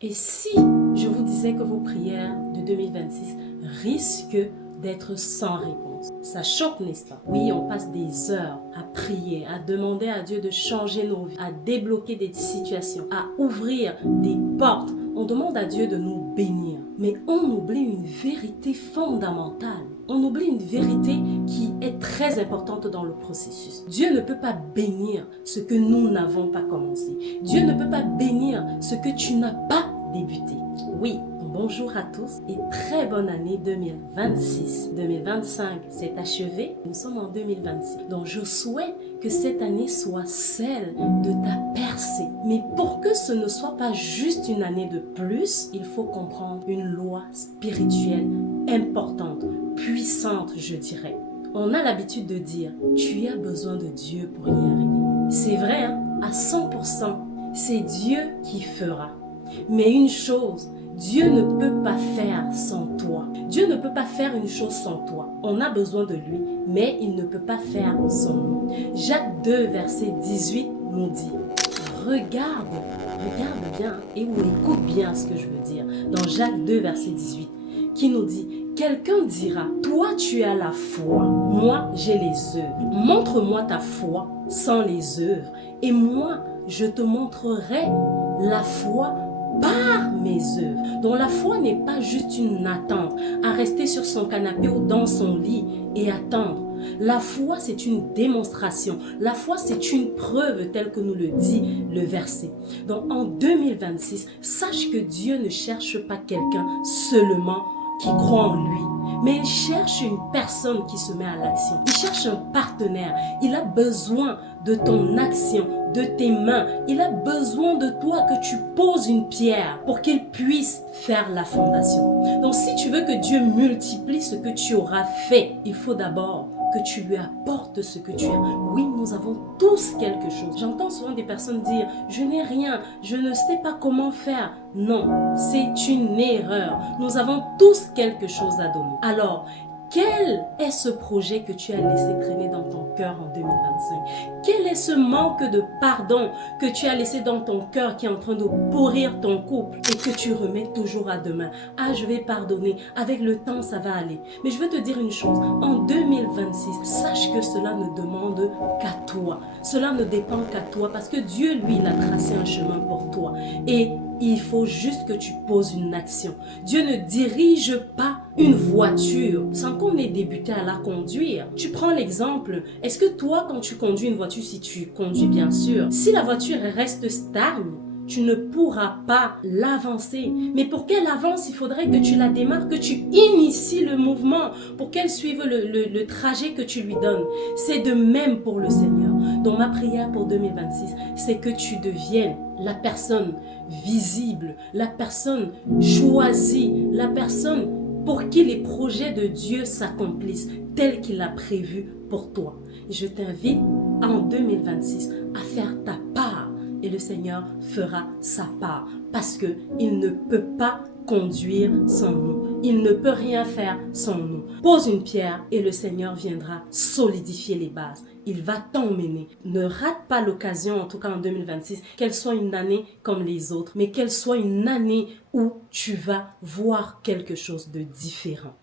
Et si je vous disais que vos prières de 2026 risquent d'être sans réponse? Ça choque, n'est-ce pas? Oui, on passe des heures à prier, à demander à Dieu de changer nos vies, à débloquer des situations, à ouvrir des portes. On demande à Dieu de nous bénir. Mais on oublie une vérité fondamentale. On oublie une vérité qui est très importante dans le processus. Dieu ne peut pas bénir ce que nous n'avons pas commencé. Dieu ne peut pas bénir ce que tu n'as pas débuté. Oui, bonjour à tous et très bonne année 2026. 2025 s'est achevé, nous sommes en 2026. Donc je souhaite que cette année soit celle de ta percée. Mais pour que ce ne soit pas juste une année de plus, il faut comprendre une loi spirituelle importante, puissante je dirais. On a l'habitude de dire, tu as besoin de Dieu pour y arriver. C'est vrai, hein? À 100%, c'est Dieu qui fera. Mais une chose, Dieu ne peut pas faire sans toi. Dieu ne peut pas faire une chose sans toi. On a besoin de lui, mais il ne peut pas faire sans nous. Jacques 2, verset 18 nous dit, regarde bien et écoute bien ce que je veux dire. Dans Jacques 2, verset 18, qui nous dit, quelqu'un dira, toi tu as la foi, moi j'ai les œuvres. Montre-moi ta foi sans les œuvres et moi je te montrerai la foi par mes œuvres. Donc la foi n'est pas juste une attente à rester sur son canapé ou dans son lit et attendre. La foi, c'est une démonstration. La foi, c'est une preuve telle que nous le dit le verset. Donc en 2026, sache que Dieu ne cherche pas quelqu'un seulement qui croit en lui, mais il cherche une personne qui se met à l'action. Il cherche un partenaire. Il a besoin de ton action, de tes mains. Il a besoin de toi que tu poses une pierre pour qu'il puisse faire la fondation. Donc si tu veux que Dieu multiplie ce que tu auras fait, il faut d'abord que tu lui apportes ce que tu as. Oui, nous avons tous quelque chose. J'entends souvent des personnes dire, je n'ai rien, je ne sais pas comment faire. Non, c'est une erreur. Nous avons tous quelque chose à donner. Alors, quel est ce projet que tu as laissé traîner dans ton cœur en 2025? Quel est ce manque de pardon que tu as laissé dans ton cœur qui est en train de pourrir ton couple et que tu remets toujours à demain? Ah, je vais pardonner. Avec le temps, ça va aller. Mais je veux te dire une chose. En 2026, sache que cela ne demande qu'à toi. Cela ne dépend qu'à toi parce que Dieu, lui, il a tracé un chemin pour toi. Et il faut juste que tu poses une action. Dieu ne dirige pas une voiture sans qu'on ait débuté à la conduire. Tu prends l'exemple, est-ce que toi, quand tu conduis une voiture, si tu conduis bien sûr, si la voiture reste stagne, tu ne pourras pas l'avancer. Mais pour qu'elle avance, il faudrait que tu la démarres, que tu inities le mouvement pour qu'elle suive le trajet que tu lui donnes. C'est de même pour le Seigneur. Donc ma prière pour 2026, c'est que tu deviennes la personne visible, la personne choisie, la personne pour qui les projets de Dieu s'accomplissent tels qu'il a prévu pour toi. Et je t'invite en 2026 à faire ta part et le Seigneur fera sa part parce qu'il ne peut pas conduire sans nous. Il ne peut rien faire sans nous. Pose une pierre et le Seigneur viendra solidifier les bases. Il va t'emmener. Ne rate pas l'occasion, en tout cas en 2026, qu'elle soit une année comme les autres, mais qu'elle soit une année où tu vas voir quelque chose de différent.